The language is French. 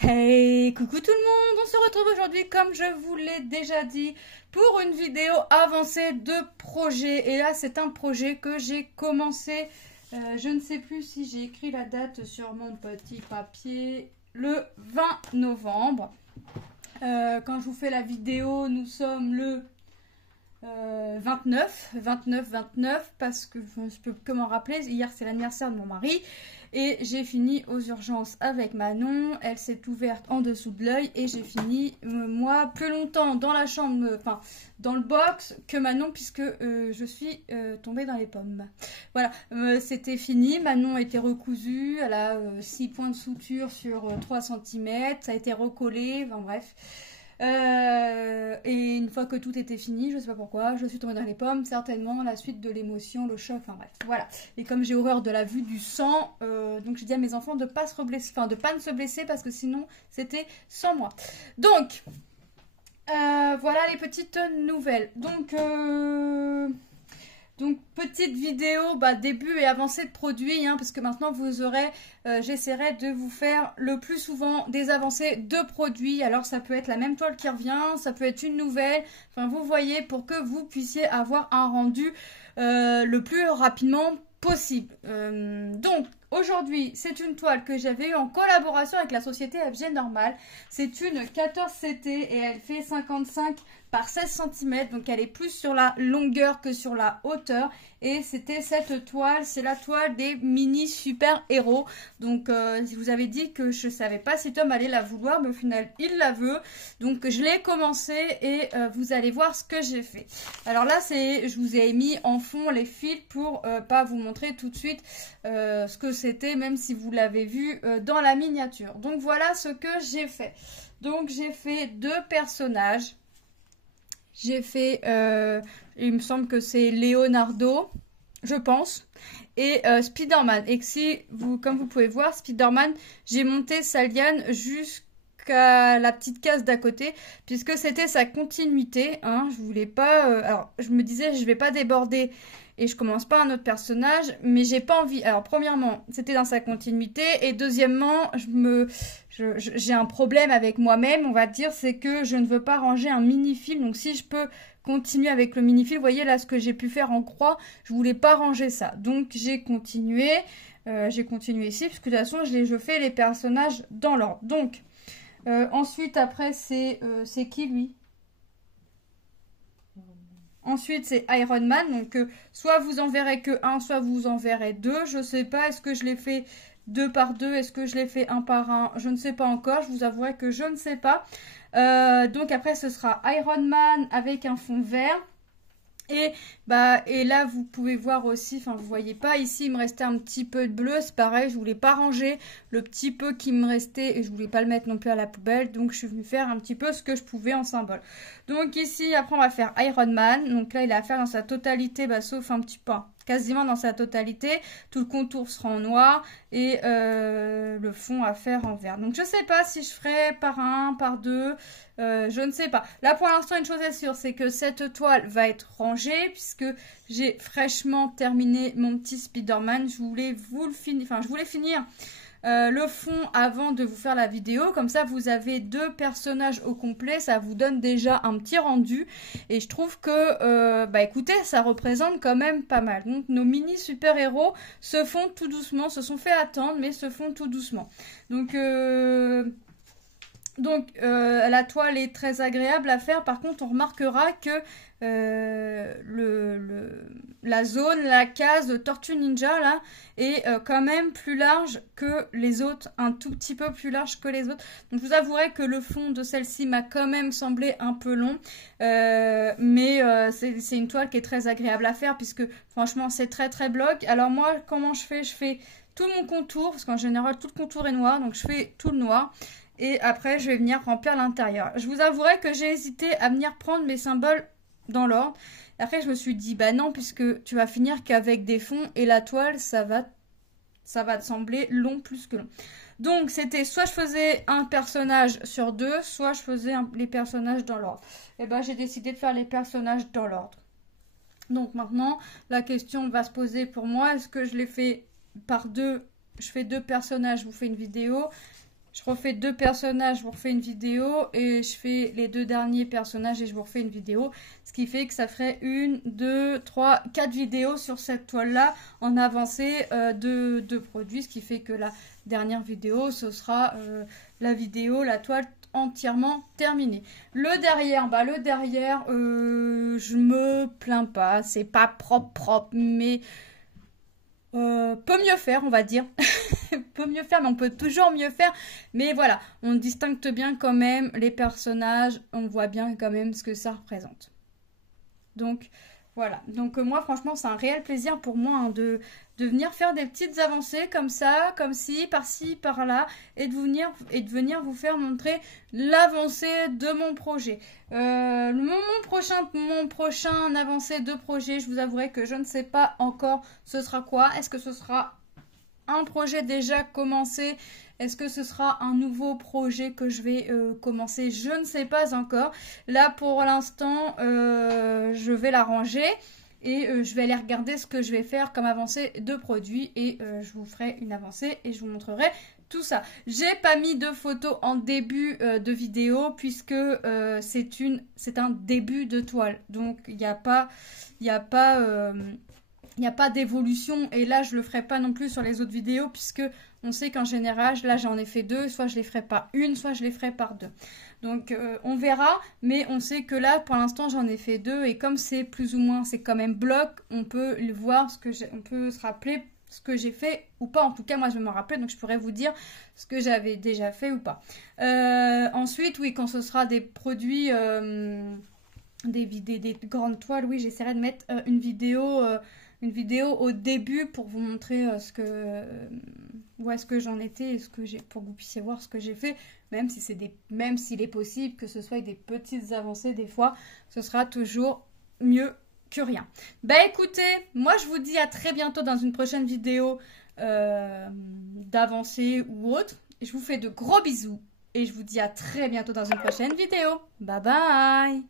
Hey, coucou tout le monde, on se retrouve aujourd'hui comme je vous l'ai déjà dit pour une vidéo avancée de projet. Et là c'est un projet que j'ai commencé, je ne sais plus si j'ai écrit la date sur mon petit papier, le 20 novembre. Quand je vous fais la vidéo, nous sommes le 29 parce que je peux que m'en rappeler, hier c'est l'anniversaire de mon mari et j'ai fini aux urgences avec Manon, elle s'est ouverte en dessous de l'œil et j'ai fini moi plus longtemps dans la chambre, enfin dans le box que Manon puisque je suis tombée dans les pommes. Voilà, c'était fini, Manon était recousue, elle a 6 points de suture sur 3 cm, ça a été recollé, enfin bref. Et une fois que tout était fini, je sais pas pourquoi, je suis tombée dans les pommes, certainement la suite de l'émotion, le choc, enfin bref, voilà. Et comme j'ai horreur de la vue du sang, donc j'ai dit à mes enfants de pas se blesser, enfin de pas ne se blesser parce que sinon c'était sans moi. Donc voilà les petites nouvelles. Donc petite vidéo, début et avancée de produit, parce que maintenant vous aurez, j'essaierai de vous faire le plus souvent des avancées de produits. Alors ça peut être la même toile qui revient, ça peut être une nouvelle, enfin vous voyez, pour que vous puissiez avoir un rendu le plus rapidement possible. Donc aujourd'hui c'est une toile que j'avais eue en collaboration avec la société FG Normal. C'est une 14CT et elle fait 55 par 16 cm, donc elle est plus sur la longueur que sur la hauteur. Et c'était cette toile, c'est la toile des mini super héros. Donc je vous avais dit que je savais pas si Tom allait la vouloir, mais au final il la veut. Donc je l'ai commencé et vous allez voir ce que j'ai fait. Alors là je vous ai mis en fond les fils pour pas vous montrer tout de suite ce que c'était, même si vous l'avez vu dans la miniature. Donc voilà ce que j'ai fait. Donc j'ai fait deux personnages. J'ai fait, il me semble que c'est Leonardo, je pense, et Spider-Man. Et si vous, comme vous pouvez voir, Spider-Man, j'ai monté sa liane jusqu'à la petite case d'à côté, puisque c'était sa continuité. Je voulais pas. Alors, je me disais, je vais pas déborder et je commence pas un autre personnage, mais j'ai pas envie. Alors, premièrement, c'était dans sa continuité, et deuxièmement, j'ai un problème avec moi-même, on va dire, c'est que je ne veux pas ranger un mini-fil. Donc si je peux continuer avec le mini-fil, vous voyez là ce que j'ai pu faire en croix, je voulais pas ranger ça. Donc j'ai continué ici, puisque de toute façon je fais les personnages dans l'ordre. Donc ensuite après c'est qui lui? Ensuite, c'est Iron Man. Donc, soit vous en verrez que un, soit vous en verrez deux. Je sais pas. Est-ce que je l'ai fait deux par deux? Est-ce que je l'ai fait un par un? Je ne sais pas encore. Je vous avouerai que je ne sais pas. Donc, après, ce sera Iron Man avec un fond vert. Et là vous pouvez voir aussi, enfin vous voyez pas ici, il me restait un petit peu de bleu, c'est pareil, je voulais pas ranger le petit peu qui me restait et je voulais pas le mettre non plus à la poubelle, donc je suis venue faire un petit peu ce que je pouvais en symbole. Donc ici après on va faire Iron Man, donc là il a à faire dans sa totalité, sauf un petit peu, quasiment dans sa totalité, tout le contour sera en noir et le fond à faire en vert. Donc je sais pas si je ferai par un, par deux, je ne sais pas. Là pour l'instant une chose est sûre, c'est que cette toile va être rangée puisque j'ai fraîchement terminé mon petit Spider-Man. Je voulais finir le fond avant de vous faire la vidéo, comme ça vous avez deux personnages au complet, ça vous donne déjà un petit rendu et je trouve que écoutez, ça représente quand même pas mal. Donc nos mini super héros se font tout doucement, se sont fait attendre mais se font tout doucement. Donc la toile est très agréable à faire. Par contre on remarquera que la zone, la case de Tortue Ninja là est quand même plus large que les autres, un tout petit peu plus large que les autres. Donc je vous avouerai que le fond de celle-ci m'a quand même semblé un peu long, mais c'est une toile qui est très agréable à faire puisque franchement c'est très très bloc. Alors moi comment je fais tout mon contour, parce qu'en général tout le contour est noir, donc je fais tout le noir. Et après, je vais venir remplir l'intérieur. Je vous avouerai que j'ai hésité à venir prendre mes symboles dans l'ordre. Après, je me suis dit, bah non, puisque tu vas finir qu'avec des fonds et la toile, ça va te sembler long plus que long. Donc, c'était soit je faisais un personnage sur deux, soit je faisais les personnages dans l'ordre. Et ben, j'ai décidé de faire les personnages dans l'ordre. Donc, maintenant, la question va se poser pour moi, est-ce que je les fais par deux? Je fais deux personnages, je vous fais une vidéo. je refais 2 personnages, je vous refais une vidéo et je fais les 2 derniers personnages et je vous refais une vidéo. Ce qui fait que ça ferait 1, 2, 3, 4 vidéos sur cette toile-là en avancée de produits. Ce qui fait que la dernière vidéo, ce sera la toile entièrement terminée. Le derrière, je me plains pas. C'est pas propre, mais... peut mieux faire, on va dire. Peut mieux faire, mais on peut toujours mieux faire. Mais voilà, on distingue bien quand même les personnages. On voit bien quand même ce que ça représente. Donc, voilà. Donc, moi, franchement, c'est un réel plaisir pour moi hein, de venir faire des petites avancées comme ça, comme ci, par-là, et de venir vous faire montrer l'avancée de mon projet. Mon prochain avancée de projet, je vous avouerai que je ne sais pas encore ce sera quoi. Est-ce que ce sera un projet déjà commencé? Est-ce que ce sera un nouveau projet que je vais commencer? Je ne sais pas encore. Là, pour l'instant, je vais la ranger et je vais aller regarder ce que je vais faire comme avancée de produit et je vous ferai une avancée et je vous montrerai tout ça. J'ai pas mis de photos en début de vidéo puisque c'est un début de toile. Donc, il n'y a pas d'évolution et là je le ferai pas non plus sur les autres vidéos puisque on sait qu'en général là j'en ai fait 2, soit je les ferai par une, soit je les ferai par 2. Donc on verra, mais on sait que là pour l'instant j'en ai fait 2 et comme c'est plus ou moins, c'est quand même bloc, on peut voir on peut se rappeler ce que j'ai fait ou pas. En tout cas moi je vais m'en rappeler, donc je pourrais vous dire ce que j'avais déjà fait ou pas. Ensuite oui, quand ce sera des produits des grandes toiles, oui j'essaierai de mettre une vidéo au début pour vous montrer où est-ce que j'en étais et pour que vous puissiez voir ce que j'ai fait, même s'il est possible que ce soit des petites avancées des fois, ce sera toujours mieux que rien. Bah écoutez, moi je vous dis à très bientôt dans une prochaine vidéo d'avancée ou autre. Je vous fais de gros bisous et je vous dis à très bientôt dans une prochaine vidéo. Bye bye.